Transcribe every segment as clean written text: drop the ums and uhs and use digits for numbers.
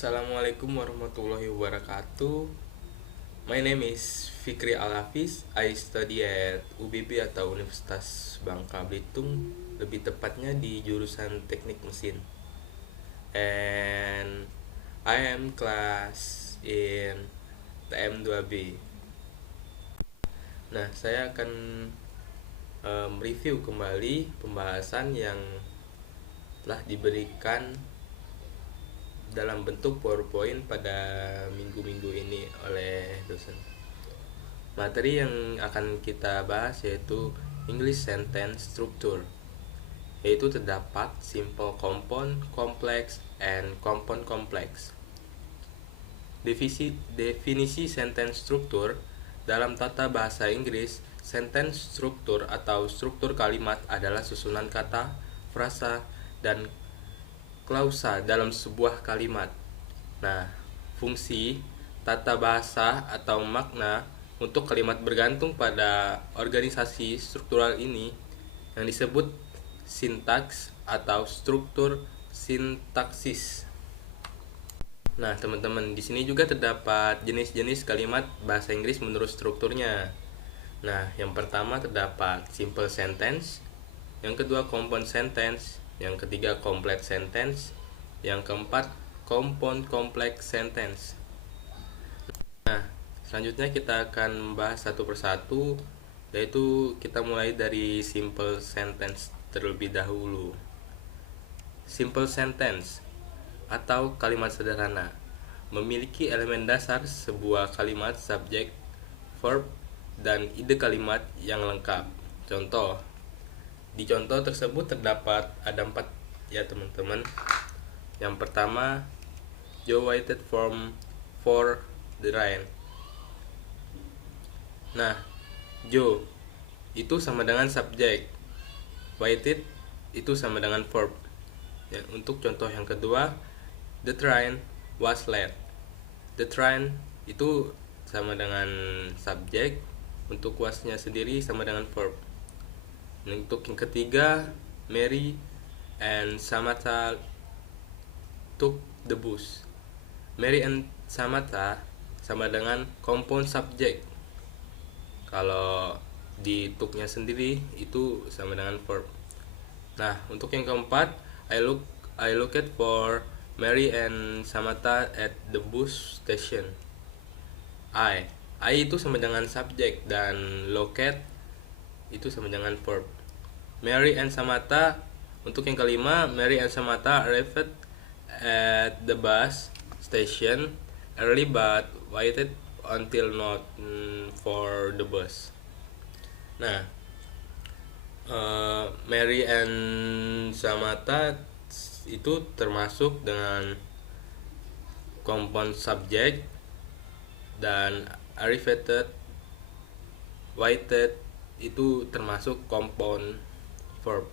Assalamualaikum warahmatullahi wabarakatuh. My name is Fikri Al-Hafiz. I study at UBB atau Universitas Bangka Belitung, lebih tepatnya di jurusan Teknik Mesin. And I am class in TM2B. Nah, saya akan mereview kembali pembahasan yang telah diberikan dalam bentuk PowerPoint pada minggu-minggu ini oleh dosen. Materi yang akan kita bahas yaitu English Sentence Structure, yaitu terdapat simple compound, complex, and compound complex. Definisi sentence structure dalam tata bahasa Inggris. Sentence structure atau struktur kalimat adalah susunan kata, frasa, dan klausa dalam sebuah kalimat. Nah, fungsi tata bahasa atau makna untuk kalimat bergantung pada organisasi struktural ini yang disebut sintaks atau struktur sintaksis. Nah, teman-teman, di sini juga terdapat jenis-jenis kalimat bahasa Inggris menurut strukturnya. Nah, yang pertama terdapat simple sentence, yang kedua compound sentence, yang ketiga complete sentence, yang keempat compound complex sentence. Nah, selanjutnya kita akan membahas satu persatu, yaitu kita mulai dari simple sentence terlebih dahulu. Simple sentence atau kalimat sederhana memiliki elemen dasar sebuah kalimat, subjek, verb, dan ide kalimat yang lengkap. Contoh, di contoh tersebut terdapat ada 4 ya teman-teman. Yang pertama, Joe waited for the rain. Nah, Joe itu sama dengan subjek, waited itu sama dengan verb. Ya, untuk contoh yang kedua, the train was late. The train itu sama dengan subjek, untuk wasnya sendiri sama dengan verb. Untuk yang ketiga, Mary and Samantha took the bus. Mary and Samantha sama dengan compound subject. Kalau di took-nya sendiri itu sama dengan verb. Nah, untuk yang keempat, I looked for Mary and Samantha at the bus station. I itu sama dengan subjek dan locate itu sama dengan verb. Mary and Samantha, untuk yang kelima, Mary and Samantha arrived at the bus station early but waited until not for the bus. Nah, Mary and Samantha itu termasuk dengan compound subject, dan arrived, waited itu termasuk compound verb.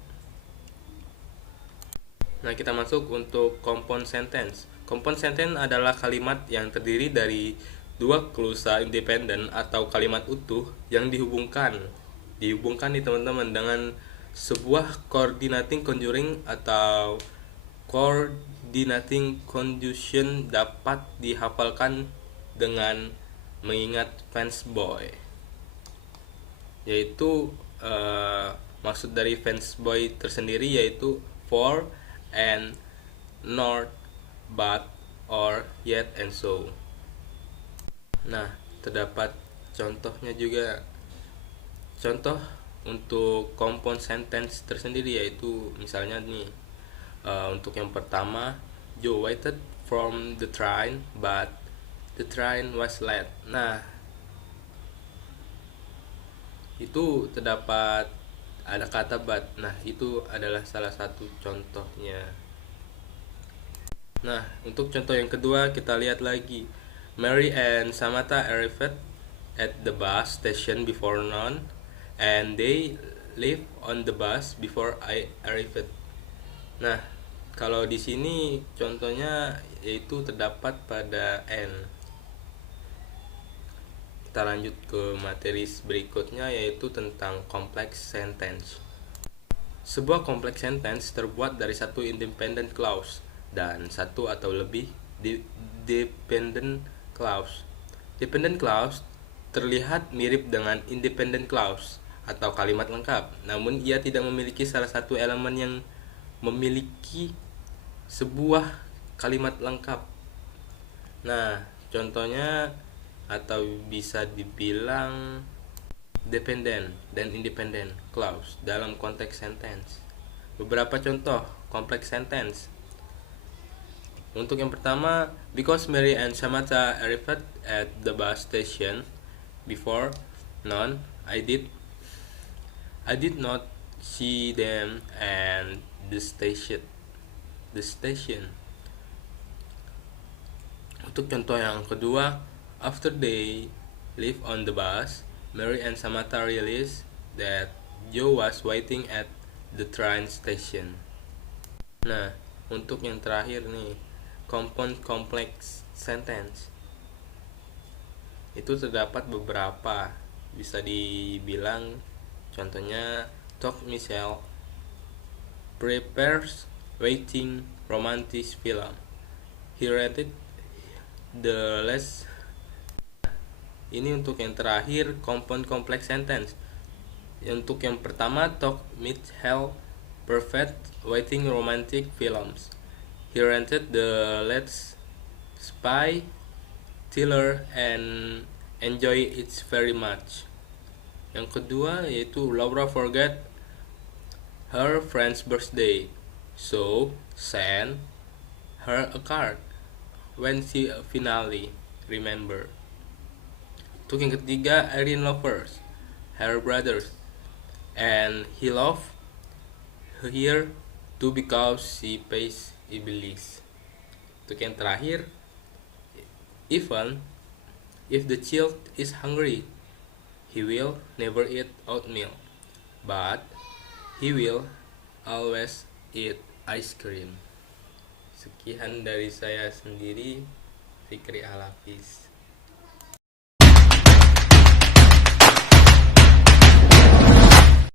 Nah, kita masuk untuk compound sentence. Compound sentence adalah kalimat yang terdiri dari dua klausa independen atau kalimat utuh yang dihubungkan nih teman-teman dengan sebuah coordinating conjuring atau coordinating conjunction, dapat dihafalkan dengan mengingat fans boy, yaitu maksud dari fans boy tersendiri yaitu for and not, but, or, yet, and so. Nah, terdapat contohnya juga. Contoh untuk compound sentence tersendiri yaitu misalnya nih, untuk yang pertama, Joe waited from the train but the train was late. Nah, itu terdapat ada kata but. Nah, itu adalah salah satu contohnya. Nah, untuk contoh yang kedua kita lihat lagi. Mary and Samantha arrived at the bus station before noon and they leave on the bus before I arrived. Nah, kalau di sini contohnya yaitu terdapat pada N. Kita lanjut ke materi berikutnya yaitu tentang complex sentence. Sebuah complex sentence terbuat dari satu independent clause dan satu atau lebih dependent clause. Dependent clause terlihat mirip dengan independent clause atau kalimat lengkap, namun ia tidak memiliki salah satu elemen yang memiliki sebuah kalimat lengkap. Nah, contohnya atau bisa dibilang dependent dan independent clause dalam konteks sentence. Beberapa contoh kompleks sentence. Untuk yang pertama, because Mary and Samantha arrived at the bus station before noon, I did not see them and the station. Untuk contoh yang kedua, after they leave on the bus, Mary and Samantha realized that Joe was waiting at the train station. Nah, untuk yang terakhir nih, compound complex sentence. Itu terdapat beberapa, bisa dibilang contohnya talk Michelle prepares waiting romantic film. He rated the last. Ini untuk yang terakhir compound complex sentence. Untuk yang pertama talk Michelle perfect waiting romantic films. He rented the Let's Spy thriller and enjoy it very much. Yang kedua yaitu Laura forgot her friend's birthday, so send her a card when she finally remember. Untuk yang ketiga, Irene lovers her brothers and he loved her too because she pays iblis. Untuk yang terakhir, even if the child is hungry, he will never eat oatmeal, but he will always eat ice cream. Sekian dari saya sendiri, Fikri Alafis.